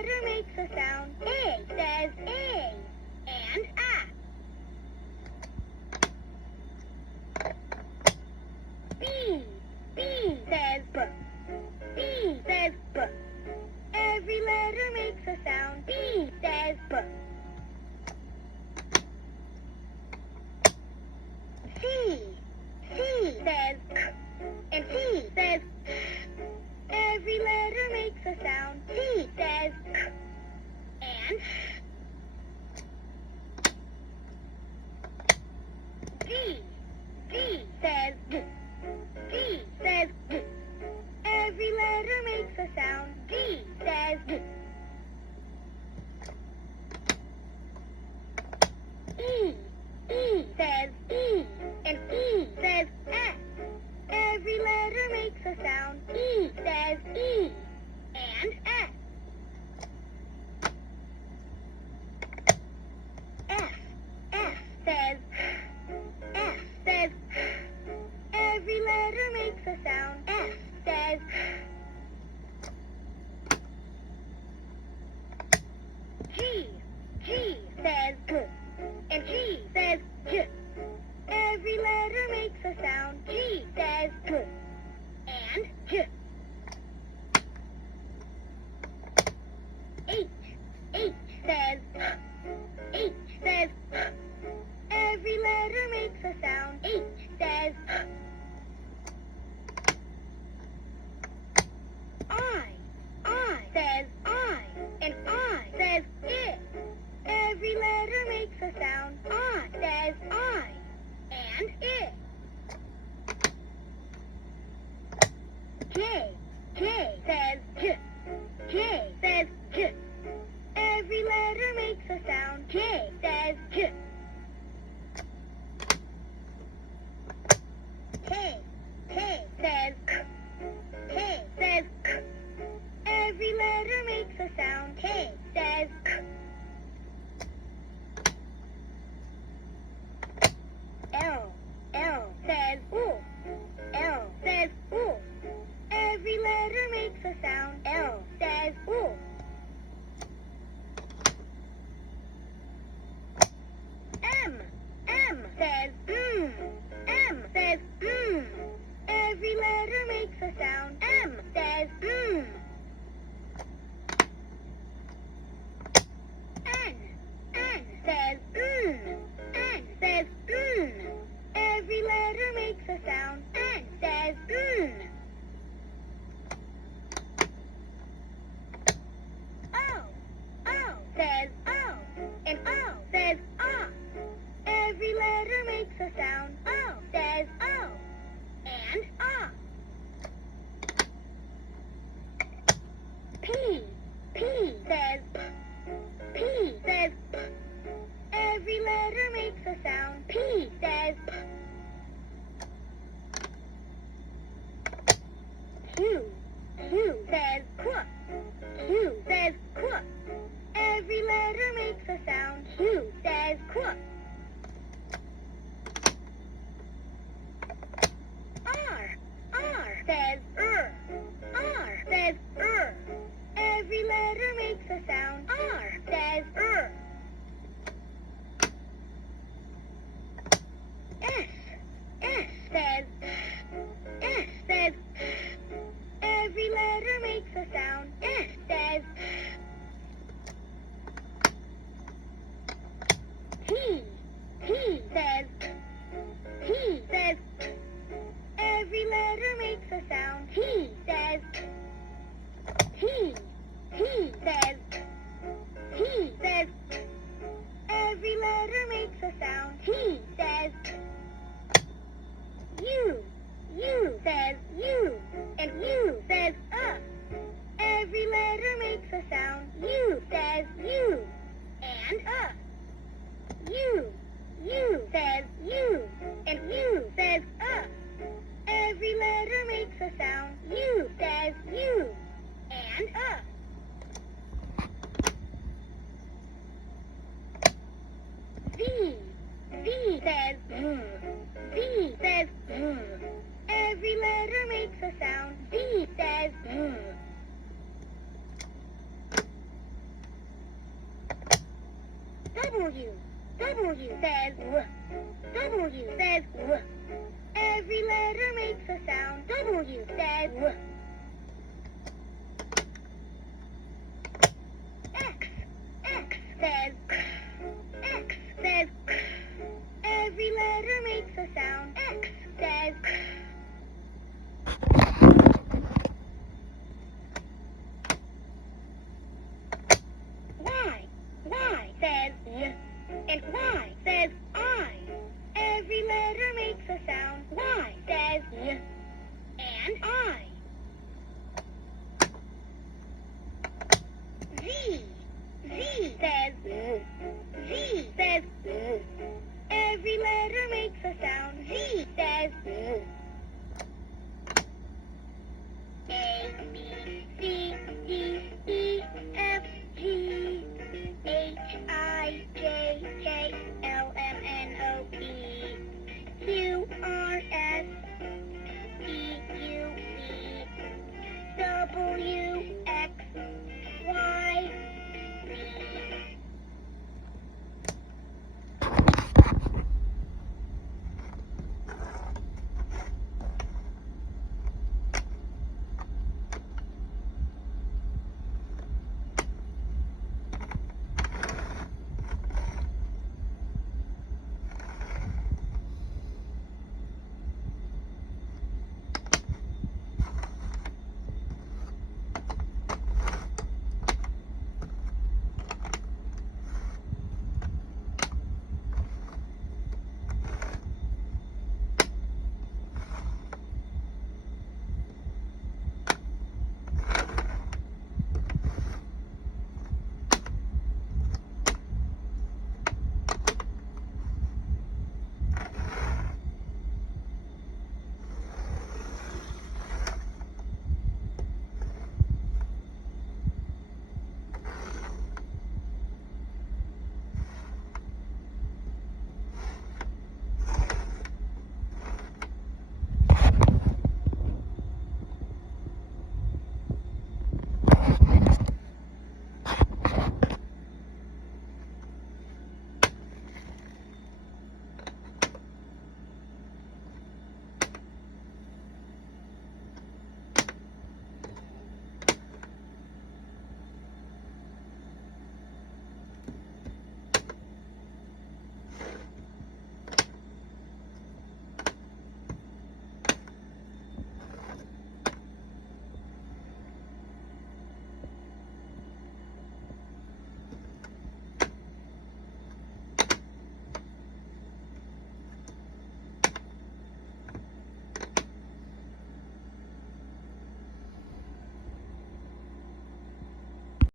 letter makes a sound. A says A and A. B says B. B says B. Every letter makes a sound. B says B. C says K and C says K. Every letter makes a sound. C says K and D says D. D says D. Every letter makes a sound. D says D. E says E and E says F. Every letter makes a sound. E says E and F. F says F says every letter makes a sound. F says G says G and G says G. Every letter makes a sound. G says G and G. H says H says every letter makes a sound. H says I says I and I says it. Every letter makes a sound. I says I and it. J says J. J says J. Every letter makes a sound. J says J. K says K. K says K. Every letter makes a sound. K says K. L says O. L says O. Every letter makes a sound. L says O. M says M says Every letter makes a sound. M says N says N says Every letter makes a sound. N says O says O and O says O. Every letter makes a sound. O says O and O. P says P. P says P. Every letter makes a sound. P says P. Q says Q. Q says Q. Every letter makes a sound. Q says Q. R says R says Every letter makes a sound. R says S says Every letter makes a sound. S says T says Every letter makes a sound. T says T says Every letter makes a sound. T says U says U and U says Every letter makes a sound. U says U and U says U and U says Every letter makes a sound. U says U and V says V says Every letter makes a sound. V says W. W says W. W says W. Every letter makes a sound. W says W. X. X says K. X says K. Every letter makes a sound. X says K. Y. Y says Y. And Y says I. Every letter makes a sound. Y says Y. And I. Z. Z says Z. Z says Z. Every letter makes a sound. Z says Z. A, B, C,